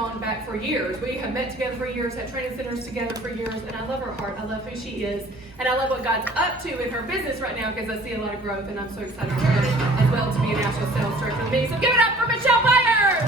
gone back for years. We have met together for years, had training centers together for years, and I love her heart. I love who she is, and I love what God's up to in her business right now because I see a lot of growth, and I'm so excited for her as well to be a national sales director with me. So give it up for Mischell Byers!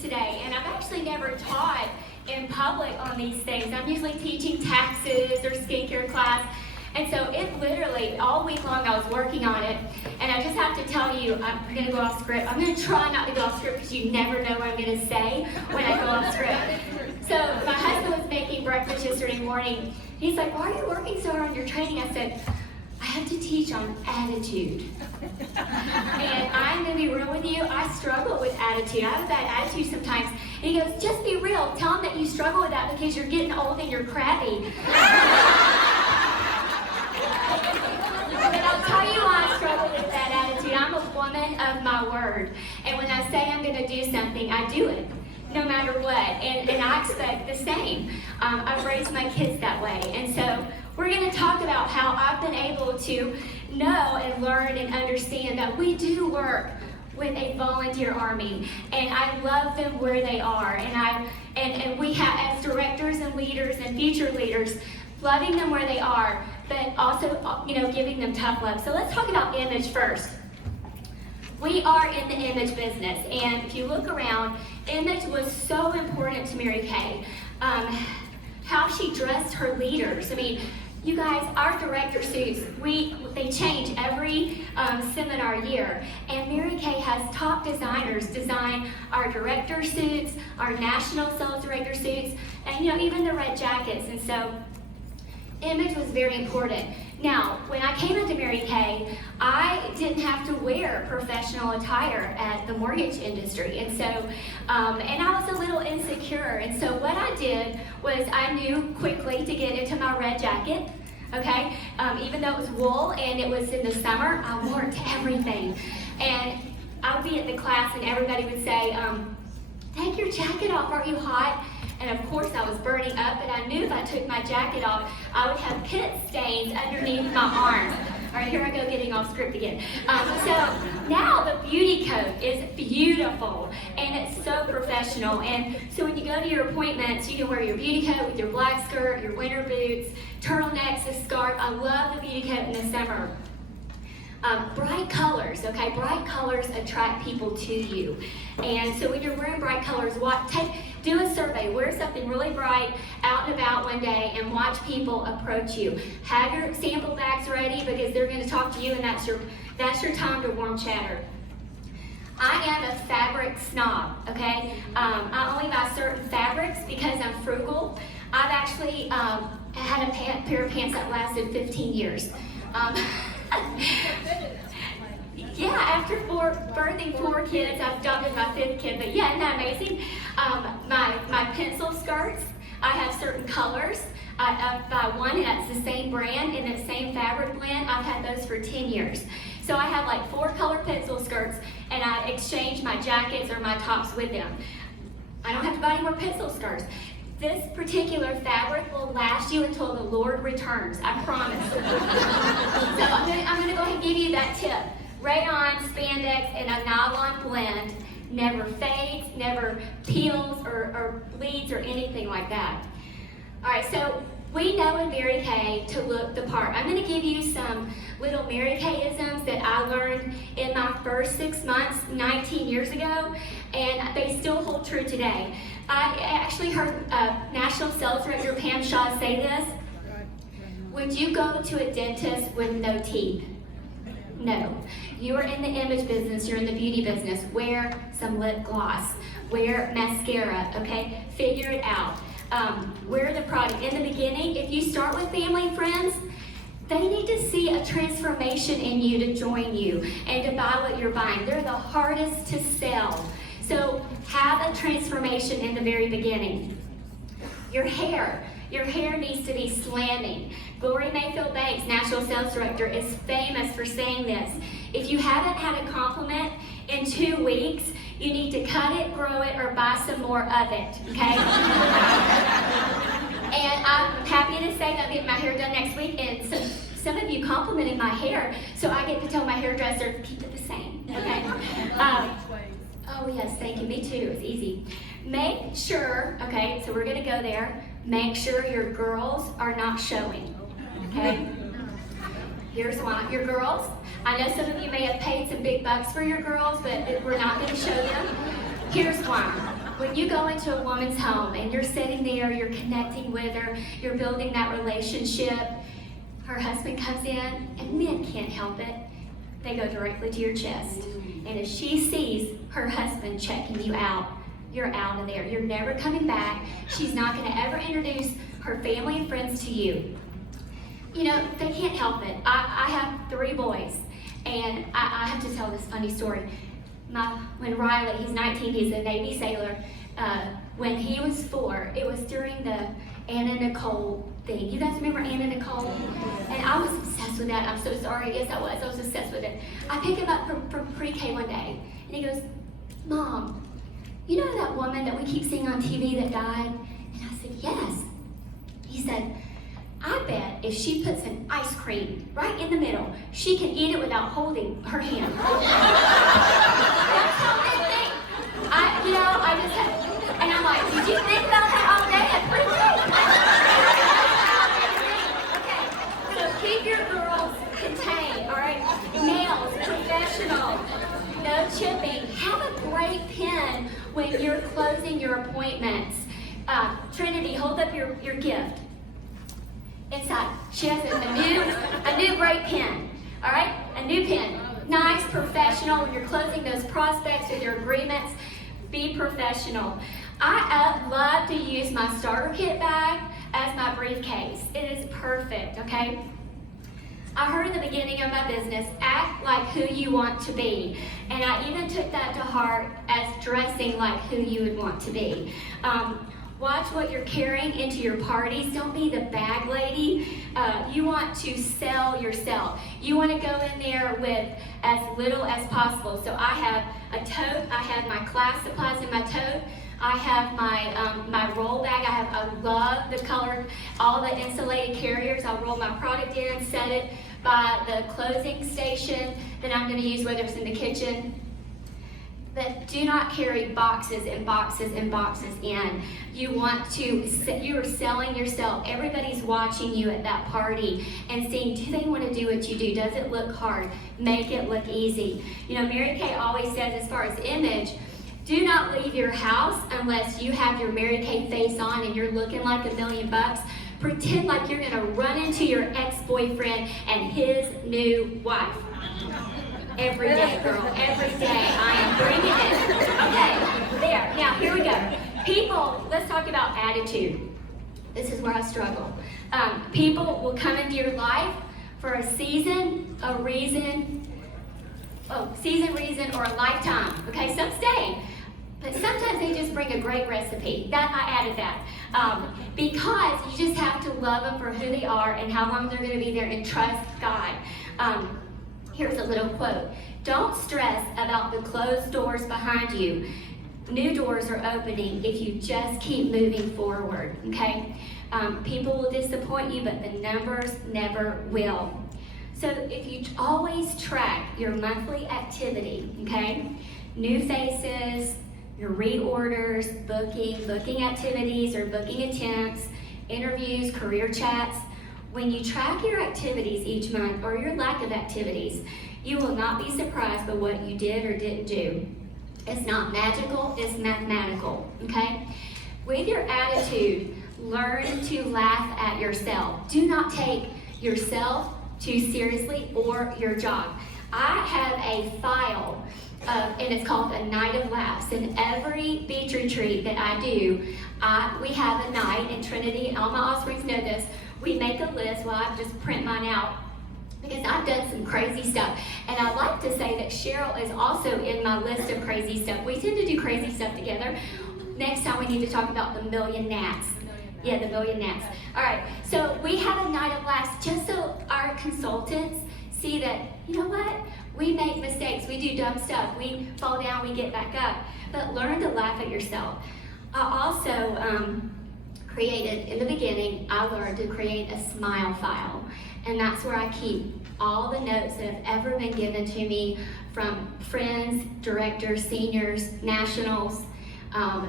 Today, and I've actually never taught in public on these things. I'm usually teaching taxes or skincare class, and so it literally, all week long I was working on it, and I just have to tell you, I'm going to go off script. I'm going to try not to go off script because you never know what I'm going to say when I go off script. So my husband was making breakfast yesterday morning. He's like, why are you working so hard on your training? I said, I have to teach on attitude. And I'm going to be real with you, I struggle with attitude. I have a bad attitude sometimes. And he goes, just be real. Tell him that you struggle with that because you're getting old and you're crabby. But I'll tell you why I struggle with that attitude. I'm a woman of my word. And when I say I'm going to do something, I do it, no matter what. And I expect the same. I've raised my kids that way. And so we're going to talk about how I've been able to know and learn and understand that we do work with a volunteer army, and I love them where they are, and we have, as directors and leaders and future leaders, loving them where they are, but also, giving them tough love. So let's talk about image first. We are in the image business, and if you look around, image was so important to Mary Kay. How she dressed her leaders. I mean, you guys, our director suits, they change every seminar year, and Mary Kay has top designers design our director suits, our national sales director suits, and even the red jackets. And so image was very important. Now, when I came into Mary Kay, I didn't have to wear professional attire at the mortgage industry. And so, and I was a little insecure. And so what I did was I knew quickly to get into my red jacket, okay? Even though it was wool and it was in the summer, I wore it to everything. And I would be at the class and everybody would say, take your jacket off, aren't you hot? And of course I was burning up, and I knew if I took my jacket off, I would have pit stains underneath my arms. All right, here I go getting off script again. So now the beauty coat is beautiful, and it's so professional. And so when you go to your appointments, you can wear your beauty coat with your black skirt, your winter boots, turtlenecks, a scarf. I love the beauty coat in the summer. Bright colors, okay? Bright colors attract people to you. And so when you're wearing bright colors, do a survey. Wear something really bright out and about one day and watch people approach you. Have your sample bags ready because they're going to talk to you, and that's your time to warm chatter. I am a fabric snob, okay? I only buy certain fabrics because I'm frugal. I've actually had a pair of pants that lasted 15 years. Yeah, after birthing 4 kids, I've adopted my 5th kid, but yeah, isn't that amazing? My pencil skirts, I have certain colors. I buy one that's the same brand and the same fabric blend. I've had those for 10 years. So I have like 4 color pencil skirts, and I exchange my jackets or my tops with them. I don't have to buy any more pencil skirts. This particular fabric will last you until the Lord returns, I promise. So I'm gonna go ahead and give you that tip. Rayon, spandex, and a nylon blend never fades, never peels or bleeds or anything like that. All right, so we know in Mary Kay to look the part. I'm gonna give you some little Mary Kay-isms that I learned in my first 6 months 19 years ago, and they still hold true today. I actually heard National Sales Director Pam Shaw say this: would you go to a dentist with no teeth? No. You are in the image business, you're in the beauty business. Wear some lip gloss, wear mascara, okay? Figure it out. Wear the product. In the beginning, if you start with family and friends, they need to see a transformation in you to join you and to buy what you're buying. They're the hardest to sell. So have a transformation in the very beginning. Your hair needs to be slamming. Gloria Mayfield Banks, National Sales Director, is famous for saying this. If you haven't had a compliment in 2 weeks, you need to cut it, grow it, or buy some more of it, okay? some of you complimented my hair, so I get to tell my hairdresser, keep it the same, okay? Oh yes, thank you, me too, it's easy. Make sure, okay, so we're gonna go there. Make sure your girls are not showing, okay? Here's why, your girls, I know some of you may have paid some big bucks for your girls, but we're not gonna show them. Here's why. When you go into a woman's home and you're sitting there, you're connecting with her, you're building that relationship, her husband comes in, and men can't help it. They go directly to your chest. And if she sees her husband checking you out, you're out of there. You're never coming back. She's not going to ever introduce her family and friends to you. You know, they can't help it. I have 3 boys, and I have to tell this funny story. When Riley, he's 19, he's a Navy sailor. When he was 4, it was during the Anna Nicole thing. You guys remember Anna Nicole? And I was obsessed with that. I'm so sorry. Yes, I was obsessed with it. I picked him up from pre-K one day, and he goes, Mom, you know that woman that we keep seeing on TV that died? And I said, yes. He said, I bet if she puts an ice cream right in the middle, she can eat it without holding her hand. That's how they think. I just had, and I'm like, did you think about that all day at pre-K? Okay, so keep your girls contained, all right? Nails, professional, no chipping. Have a great pen when you're closing your appointments. Trinity, hold up your gift. Inside, she has a new great pen, all right? A new pen, nice, professional. When you're closing those prospects or your agreements, be professional. I love to use my starter kit bag as my briefcase. It is perfect, okay? I heard in the beginning of my business, act like who you want to be. And I even took that to heart as dressing like who you would want to be. Watch what you're carrying into your parties. Don't be the bag lady. You want to sell yourself. You want to go in there with as little as possible. So I have a tote. I have my class supplies in my tote. I have my roll bag. I love the color, all the insulated carriers. I'll roll my product in, set it by the closing station that I'm going to use, whether it's in the kitchen. But do not carry boxes and boxes and boxes in. You are selling yourself. Everybody's watching you at that party and seeing, do they want to do what you do? Does it look hard? Make it look easy. You know, Mary Kay always says, as far as image, do not leave your house unless you have your Mary Kay face on and you're looking like $1,000,000. Pretend like you're going to run into your ex-boyfriend and his new wife. Every day, girl, every day. I am bringing it. Okay, there. Now, here we go. People, let's talk about attitude. This is where I struggle. People will come into your life for a season, a reason, reason, or a lifetime. Okay, some stay. But sometimes they just bring a great recipe. That I added that. Because you just have to love them for who they are and how long they're going to be there and trust God. Here's a little quote. Don't stress about the closed doors behind you. New doors are opening if you just keep moving forward, okay? People will disappoint you, but the numbers never will. So if you always track your monthly activity, okay? New faces, your reorders, booking activities or booking attempts, interviews, career chats. When you track your activities each month or your lack of activities, you will not be surprised by what you did or didn't do. It's not magical, it's mathematical, okay? With your attitude, learn to laugh at yourself. Do not take yourself too seriously or your job. I have a file, and it's called a night of laughs. And every beach retreat that I do, we have a night, and Trinity and all my offsprings know this. We make a list. Well, I just print mine out because I've done some crazy stuff. And I like to say that Cheryl is also in my list of crazy stuff. We tend to do crazy stuff together. Next time we need to talk about the million gnats. Yeah, the million gnats. All right, so we have a night of laughs just so our consultants see that, you know what? We make mistakes. We do dumb stuff. We fall down, we get back up. But learn to laugh at yourself. I also created, in the beginning, I learned to create a smile file. And that's where I keep all the notes that have ever been given to me from friends, directors, seniors, nationals,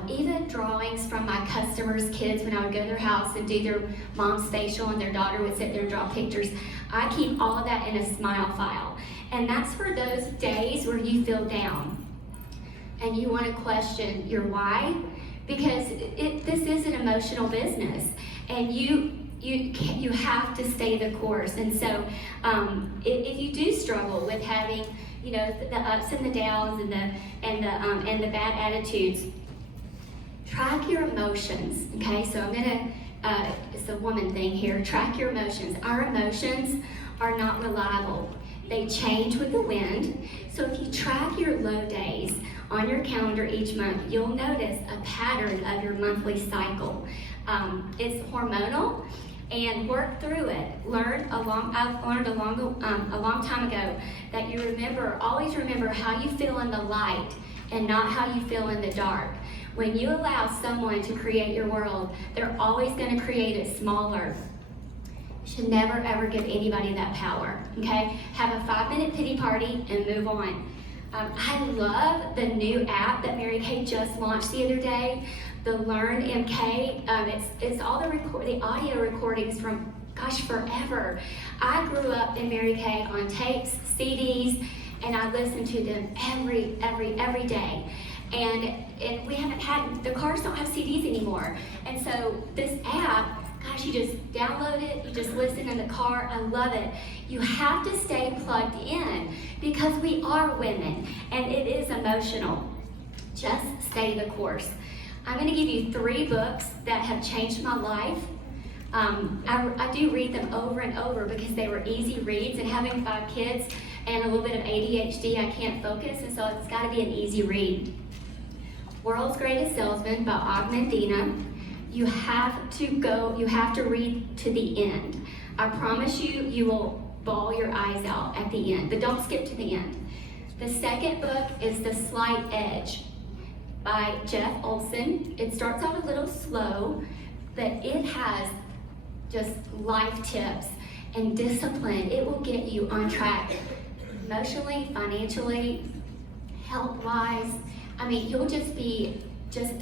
even drawings from my customers' kids when I would go to their house and do their mom's facial and their daughter would sit there and draw pictures. I keep all of that in a smile file. And that's for those days where you feel down and you want to question your why, because this is an emotional business, and you have to stay the course. And so if you do struggle with having, you know, the ups and the downs and the bad attitudes, track your emotions. Okay, so I'm gonna it's a woman thing here. Track your emotions. Our emotions are not reliable. They change with the wind. So if you track your low days on your calendar each month, you'll notice a pattern of your monthly cycle. It's hormonal, and work through it. I've learned a long time ago that always remember how you feel in the light and not how you feel in the dark. When you allow someone to create your world, they're always going to create it smaller. You should never ever give anybody that power, okay? Have a 5-minute pity party and move on. I love the new app that Mary Kay just launched the other day, the Learn MK. It's all the audio recordings from, gosh, forever. I grew up in Mary Kay on tapes, CDs, and I listened to them every day. And we haven't had, the cars don't have CDs anymore. And so this app, gosh, you just download it, you just listen in the car. I love it. You have to stay plugged in because we are women and it is emotional. Just stay the course. I'm going to give you 3 books that have changed my life. I do read them over and over because they were easy reads, and having 5 kids and a little bit of ADHD, I can't focus, and so it's got to be an easy read. World's Greatest Salesman by Og Mandino. You have to read to the end. I promise you, you will bawl your eyes out at the end, but don't skip to the end. The second book is The Slight Edge by Jeff Olson. It starts out a little slow, but it has just life tips and discipline. It will get you on track emotionally, financially, health-wise. I mean, you'll just be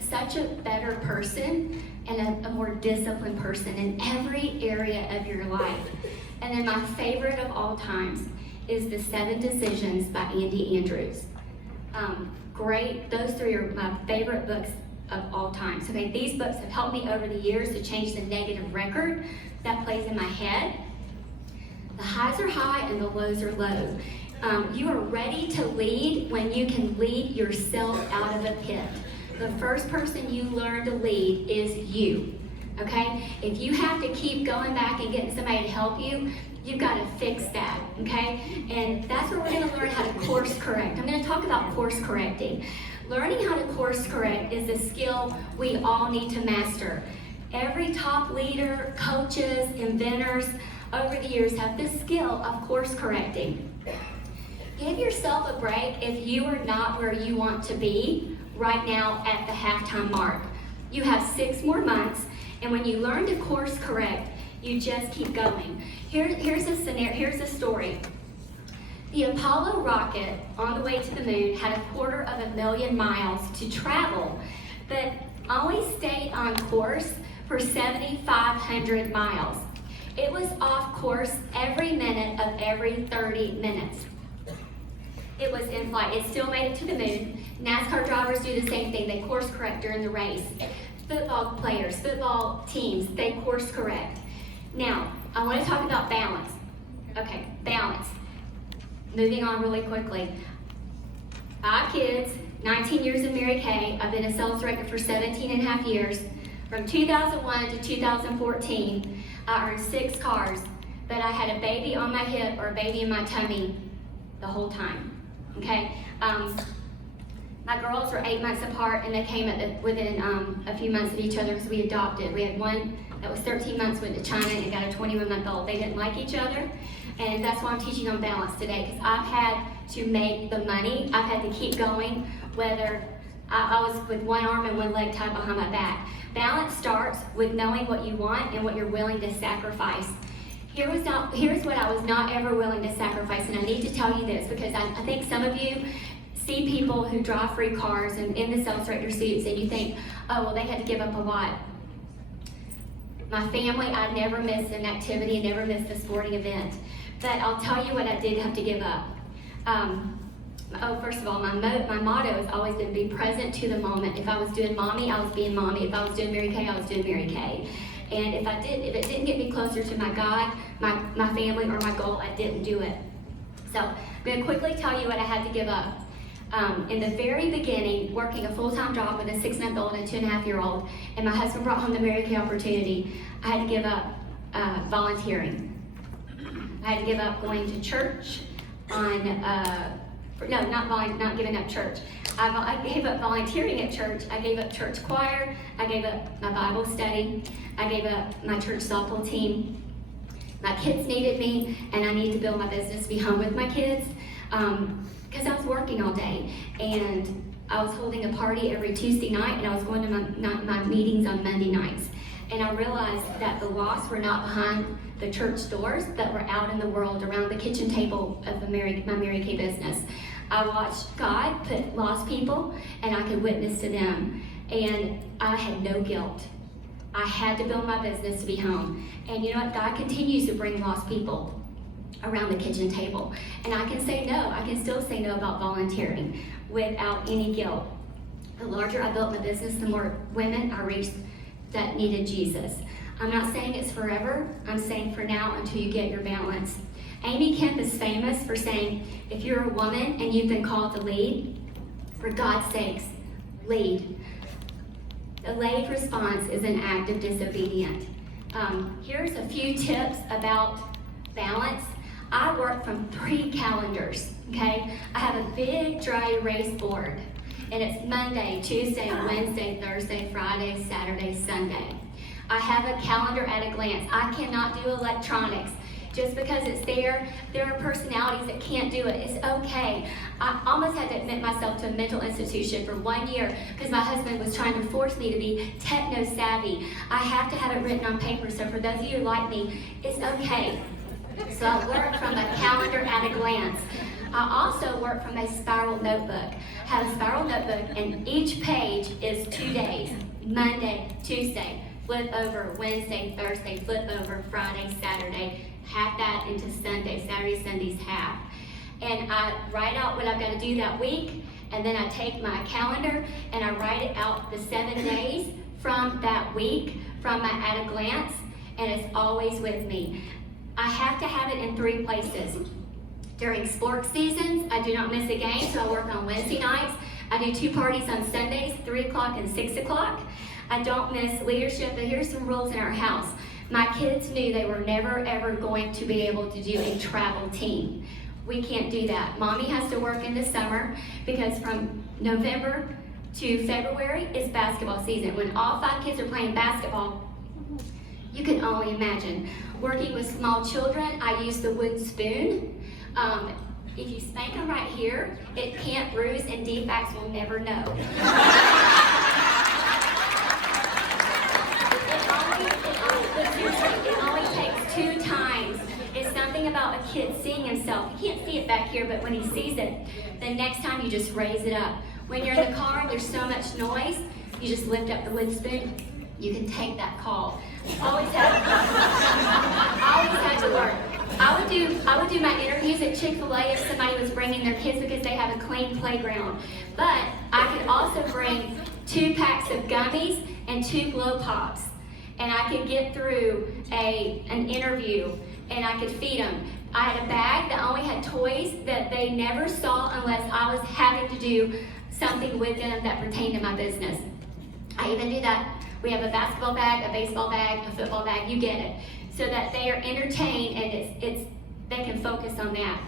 such a better person and a more disciplined person in every area of your life. And then my favorite of all times is The 7 Decisions by Andy Andrews. Great, those 3 are my favorite books of all time. So these books have helped me over the years to change the negative record that plays in my head. The highs are high and the lows are low. You are ready to lead when you can lead yourself out of a pit. The first person you learn to lead is you, okay? If you have to keep going back and getting somebody to help you, you've got to fix that, okay? And that's where we're going to learn how to course correct. I'm going to talk about course correcting. Learning how to course correct is a skill we all need to master. Every top leader, coaches, inventors over the years have this skill of course correcting. Give yourself a break if you are not where you want to be right now at the halftime mark. You have 6 more months, and when you learn to course correct, you just keep going. Here's a scenario. Here's a story. The Apollo rocket on the way to the moon had 250,000 miles to travel, but only stayed on course for 7,500 miles. It was off course every minute of every 30 minutes. It was in flight. It still made it to the moon. NASCAR drivers do the same thing. They course correct during the race. Football players, football teams, they course correct. Now, I want to talk about balance. Okay, balance. Moving on really quickly. 5 kids, 19 years in Mary Kay. I've been a sales director for 17 and a half years. From 2001 to 2014, I earned 6 cars, but I had a baby on my hip or a baby in my tummy the whole time. Okay? My girls were 8 months apart, and they came within a few months of each other because we adopted. We had one that was 13 months, went to China, and got a 21-month-old. They didn't like each other, and that's why I'm teaching on balance today, because I've had to make the money. I've had to keep going, whether I was with one arm and one leg tied behind my back. Balance starts with knowing what you want and what you're willing to sacrifice. Here's what I was not ever willing to sacrifice, and I need to tell you this because I think some of you see people who drive free cars and in the sales director suits, and you think, oh, well, they had to give up a lot. My family, I never missed an activity, I never missed a sporting event. But I'll tell you what I did have to give up. First of all, my motto has always been be present to the moment. If I was doing mommy, I was being mommy. If I was doing Mary Kay, I was doing Mary Kay. And if it didn't get me closer to my God, my family, or my goal, I didn't do it. So I'm going to quickly tell you what I had to give up. In the very beginning, working a full-time job with a 6-month-old and a 2.5-year-old, and my husband brought home the Mary Kay opportunity, I had to give up volunteering. I had to give up going to church not giving up church. I gave up volunteering at church. I gave up church choir. I gave up my Bible study. I gave up my church softball team. My kids needed me, and I needed to build my business to be home with my kids because I was working all day. And I was holding a party every Tuesday night, and I was going to my meetings on Monday nights. And I realized that the lost were not behind the church doors, that were out in the world around the kitchen table of my Mary Kay business. I watched God put lost people, and I could witness to them. And I had no guilt. I had to build my business to be home. And you know what? God continues to bring lost people around the kitchen table. And I can say no. I can still say no about volunteering without any guilt. The larger I built my business, the more women I reached that needed Jesus. I'm not saying it's forever. I'm saying for now until you get your balance. Amy Kemp is famous for saying, if you're a woman and you've been called to lead, for God's sakes, lead. The delayed response is an act of disobedience. Here's a few tips about balance. I work from 3 calendars, okay? I have a big dry erase board, and it's Monday, Tuesday, Wednesday, Thursday, Friday, Saturday, Sunday. I have a calendar at a glance. I cannot do electronics. Just because it's there are personalities that can't do it. It's okay. I almost had to admit myself to a mental institution for 1 year because my husband was trying to force me to be techno-savvy. I have to have it written on paper, so for those of you who like me, it's okay. So I work from a calendar at a glance. I also work from a spiral notebook. I have a spiral notebook, and each page is 2 days. Monday, Tuesday, flip over, Wednesday, Thursday, flip over, Friday, Saturday, half that into Sunday, Saturday, Sunday's half. And I write out what I've got to do that week, and then I take my calendar and I write it out the 7 days from that week, from my at a glance, and it's always with me. I have to have it in 3 places. During sports seasons, I do not miss a game, so I work on Wednesday nights. I do 2 parties on Sundays, 3 o'clock and 6 o'clock. I don't miss leadership, but here's some rules in our house. My kids knew they were never ever going to be able to do a travel team. We can't do that. Mommy has to work in the summer because from November to February is basketball season. When all 5 kids are playing basketball, you can only imagine. Working with small children, I use the wood spoon. If you spank them right here, it can't bruise and defects will never know. It only takes 2 times. It's something about a kid seeing himself. You can't see it back here, but when he sees it, the next time you just raise it up. When you're in the car and there's so much noise, you just lift up the wood spoon. You can take that call. Always had to work. I would do my interviews at Chick-fil-A if somebody was bringing their kids because they have a clean playground. But I could also bring 2 packs of gummies and 2 blow pops. And I could get through an interview and I could feed them. I had a bag that only had toys that they never saw unless I was having to do something with them that pertained to my business. I even do that. We have a basketball bag, a baseball bag, a football bag, you get it. So that they are entertained and they can focus on that.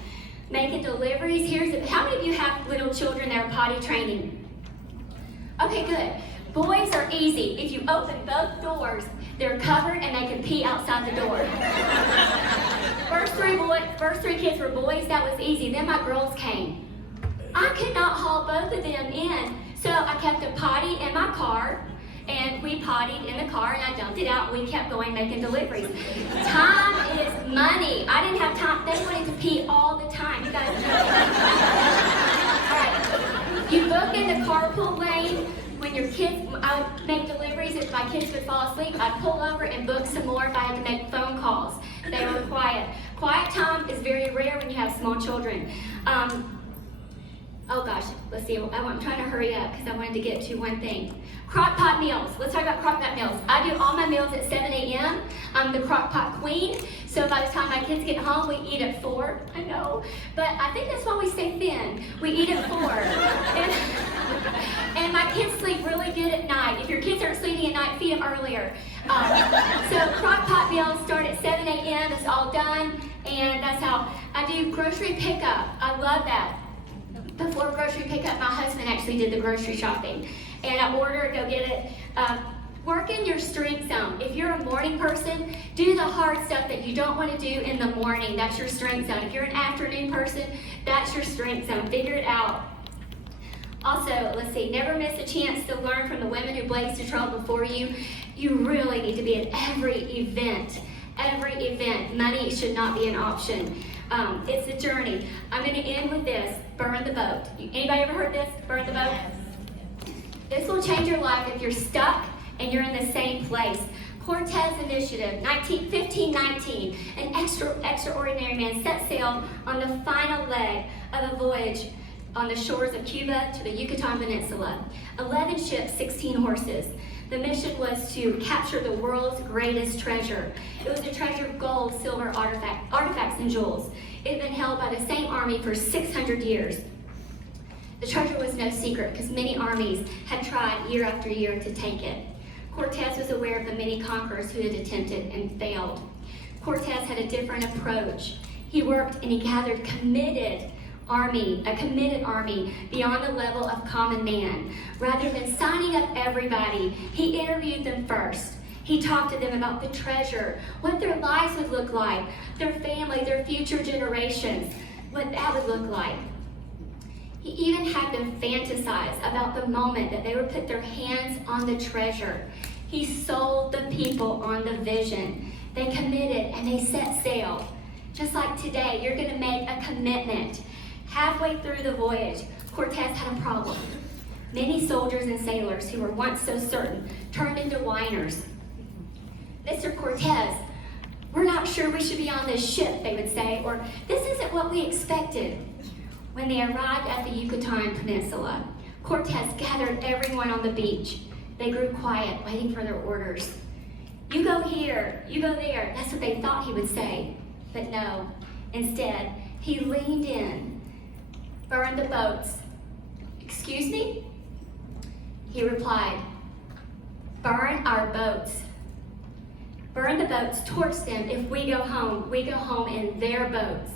Making deliveries, how many of you have little children that are potty training? Okay, good. Boys are easy. If you open both doors, they're covered and they can pee outside the door. First three kids were boys, that was easy. Then my girls came. I could not haul both of them in. So I kept a potty in my car, and we pottied in the car, and I dumped it out, and we kept going making deliveries. Time is money. I didn't have time. They wanted to pee all the time. You guys know. All right. You book in the carpool lane. When your kids, I would make deliveries. If my kids would fall asleep, I'd pull over and book some more if I had to make phone calls. They were quiet. Quiet time is very rare when you have small children. Oh gosh, let's see, I'm trying to hurry up because I wanted to get to one thing. Crock pot meals. Let's talk about crock pot meals. I do all my meals at 7 a.m. I'm the crock pot queen. So by the time my kids get home, we eat at 4. I know. But I think that's why we stay thin. We eat at 4. And my kids sleep really good at night. If your kids aren't sleeping at night, feed them earlier. So crock pot meals start at 7 a.m. It's all done. And that's how I do grocery pickup. I love that. Before grocery pickup, my husband actually did the grocery shopping. And I order, go get it. Work in your strength zone. If you're a morning person, do the hard stuff that you don't want to do in the morning. That's your strength zone. If you're an afternoon person, that's your strength zone. Figure it out. Also, let's see, never miss a chance to learn from the women who blazed the trail before you. You really need to be at every event. Every event. Money should not be an option. It's a journey. I'm going to end with this. Burn the boat. Anybody ever heard this? Burn the boat? This will change your life if you're stuck and you're in the same place. Cortez Initiative, 1519. An extraordinary man set sail on the final leg of a voyage on the shores of Cuba to the Yucatan Peninsula. 11 ships, 16 horses. The mission was to capture the world's greatest treasure. It was a treasure of gold, silver, artifacts, and jewels. It had been held by the same army for 600 years. The treasure was no secret because many armies had tried year after year to take it. Cortez was aware of the many conquerors who had attempted and failed. Cortez had a different approach. He worked and he gathered a committed army beyond the level of common man. Rather than signing up everybody, he interviewed them first. He talked to them about the treasure, what their lives would look like, their family, their future generations, what that would look like. He even had them fantasize about the moment that they would put their hands on the treasure. He sold the people on the vision. They committed and they set sail. Just like today, you're going to make a commitment. Halfway through the voyage, Cortez had a problem. Many soldiers and sailors who were once so certain turned into whiners. Mr. Cortez, we're not sure we should be on this ship, they would say, or this isn't what we expected. When they arrived at the Yucatan Peninsula, Cortez gathered everyone on the beach. They grew quiet, waiting for their orders. You go here, you go there. That's what they thought he would say. But no, instead, he leaned in. Burn the boats. Excuse me? He replied, burn our boats. Burn the boats, torch them. If we go home in their boats.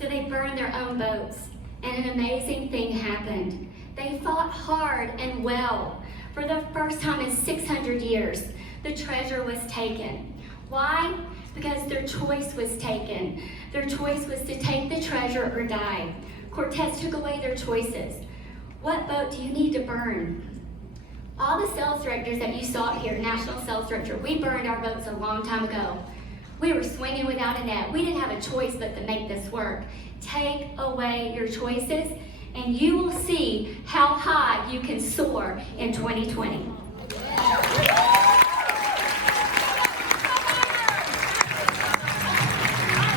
So they burned their own boats, and an amazing thing happened. They fought hard and well. For the first time in 600 years, the treasure was taken. Why? Because their choice was taken. Their choice was to take the treasure or die. Cortez took away their choices. What boat do you need to burn? All the sales directors that you saw here, National Sales Director, we burned our boats a long time ago. We were swinging without a net. We didn't have a choice but to make this work. Take away your choices, and you will see how high you can soar in 2020.